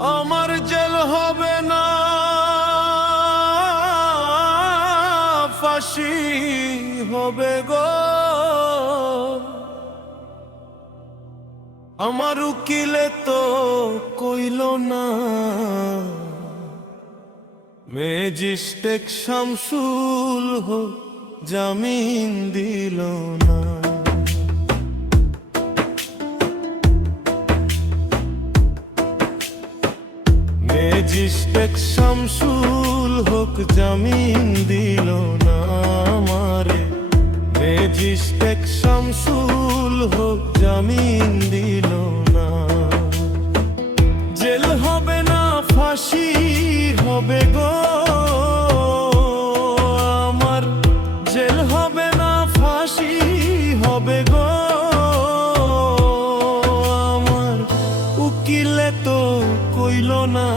আমার জেল হবে না, ফাঁসি হবে গো। আমার উকিলে তো কইল না, ম্যাজিস্ট্রেট শামসুল হক জামিন দিল না। ম্যাজিস্ট্রেট শামসুল হক জামিন দিল না আমারে, ম্যাজিস্ট্রেট শামসুল হক জামিন দিল না। জেল হবে না, ফাঁসি হবে গো আমার, জেল হবে না, ফাঁসি হবে গো আমার। উকিলে তো কইল না,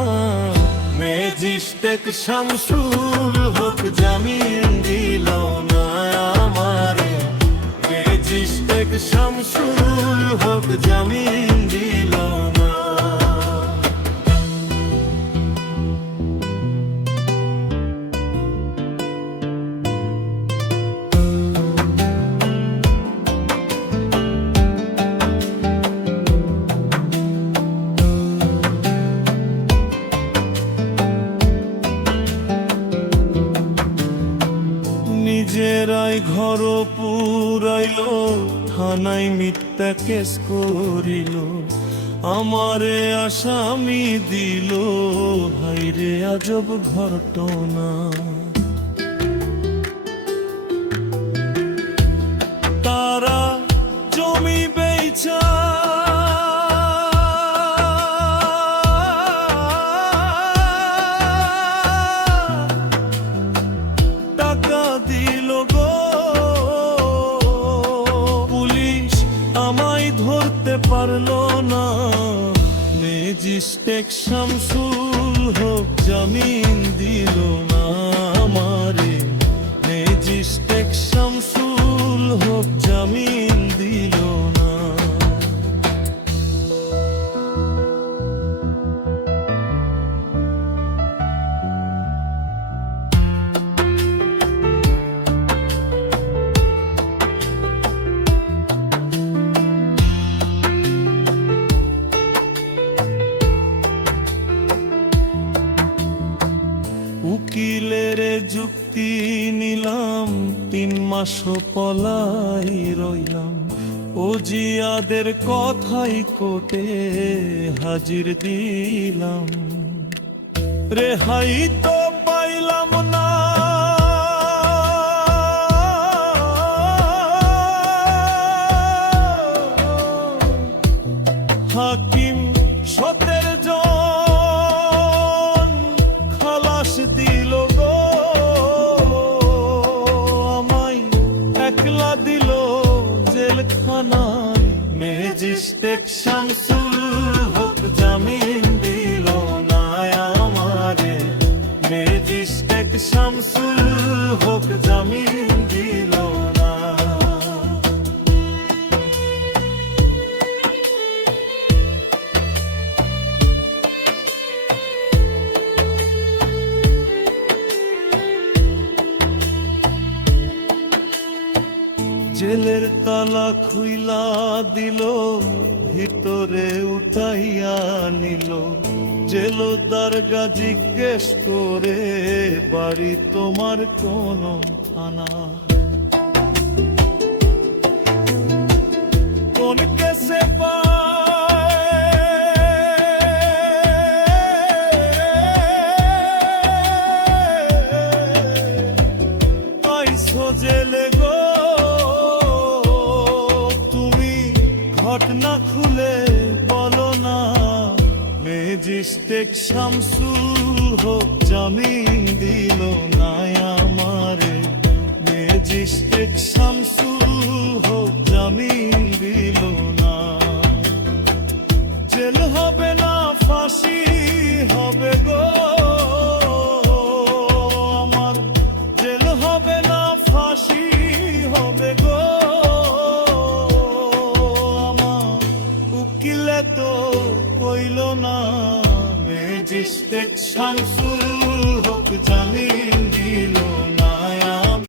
ম্যাজিস্ট্রেট শামসুল হক জামিন দিল না আমারে, ম্যাজিস্ট্রেট শামসুল হক জামিন দিল না। নিজেরাই ঘর পুরাইল, থানায় মিথ্যা কেস করিল, আমারে আসামি দিল, হাইরে আজব ঘটনা। তারা জমি বেচা টাকা দিল গো, পুলিশ আমায় ধরতে পারলো না, ম্যাজিস্ট্রেট শামসুল হক জামিন দিল না আমারে, ম্যাজিস্ট্রেট শামসুল হক জামিন দিল না। উকিলের যুক্তি নিলাম, 3 মাস পলাই রইলাম, ও জিয়াদের কথাই কোর্টে হাজির দিলাম, রেহাই তো পাইলাম না। হাকিম 17 জন খালাস দিল গো আমায়, একলা দিল জেলখানায়, ম্যাজিস্ট্রেট শামসুল হক জামিন দিল না আমারে, ম্যাজিস্ট্রেট শামসুল হক জামিন দিল না। জেলের তালা খুইলা দিল, ভিতরে উঠাইয়া নিল, জেলদারগা জিজ্ঞেস করে, বাড়ি তোমার কোন থানা, কোন কেসে পাইছো জেলে গো, ঘটনা খুলে বলো না, ম্যাজিস্ট্রেট শামসুল হক জামিন দিল না আমারে, ম্যাজিস্ট্রেট শামসুল হক জামিন দিল না। জেল হবে না, ফাঁসি হবে গো আমার, জেল হবে না, ফাঁসি হবে গো। উকিলে তো কইল না, ম্যাজিস্ট্রেট শামসুল হক জামিন দিল